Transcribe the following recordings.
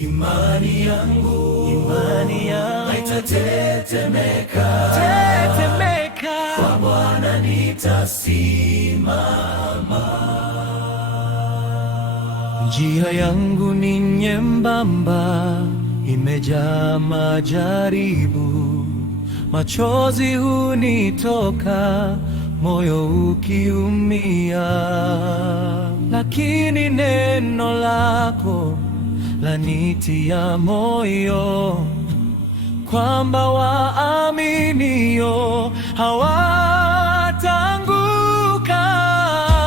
Imani yangu haitatetemeka, kwa Bwana nitasimama. Njia yangu ni nyembamba, imejaa majaribu, machozi hunitoka, moyo ukiumia, lakini neno lako lanitia moyo, kwamba waaminio hawataanguka.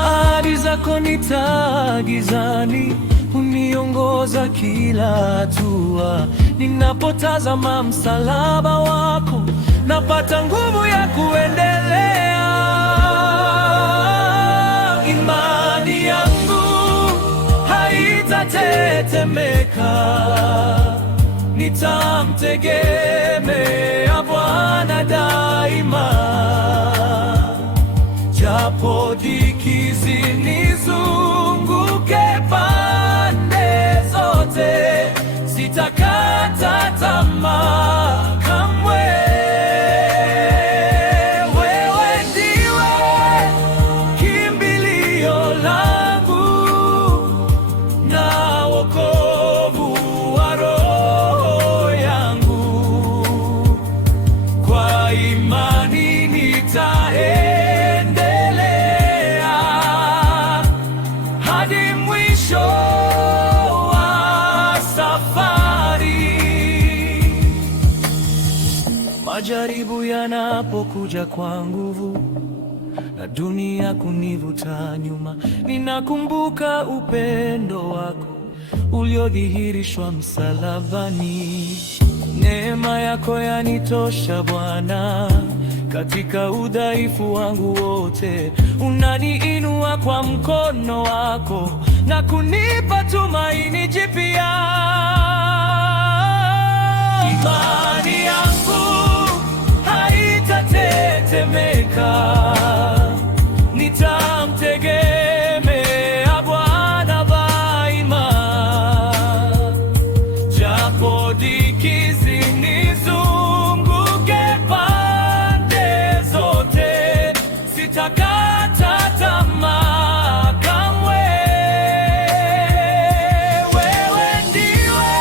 Ahadi zako ni taa gizani, huniongoza kila hatua. Ninapotazama msalaba wako, napata nguvu ya kuendelea. Imani yangu haitatetemeka, nitamtegemea Bwana daima. Japo dhiki zinizunguke pande zote, sitakata tamaa kamwe. Wewe ndiwe kimbilio langu na wokovu wa roho yangu. Kwa imani nitaendelea hadi mwisho wa safari. Majaribu yanapokuja kwa nguvu na dunia kunivuta nyuma, ninakumbuka upendo wako uliodhihirishwa msalabani. Neema yako yanitosha Bwana, katika udhaifu wangu wote. Unaniinua kwa mkono wako na kunipa tumaini jipya. Imani yangu haitatetemeka, nitamtegemea Bwana daima. Japo dhiki zinizunguke pande zote, sitakata tamaa kamwe. Wewe ndiwe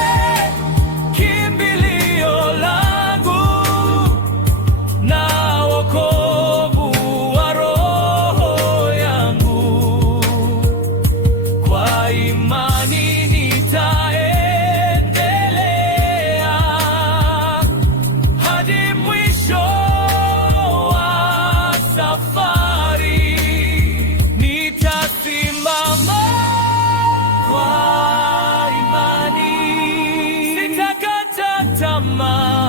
kimbilio langu na wokovu wa roho yangu. Kwa imani nitaendelea hadi mwisho wa safari. Nitasimama kwa imani, sitakata tamaa.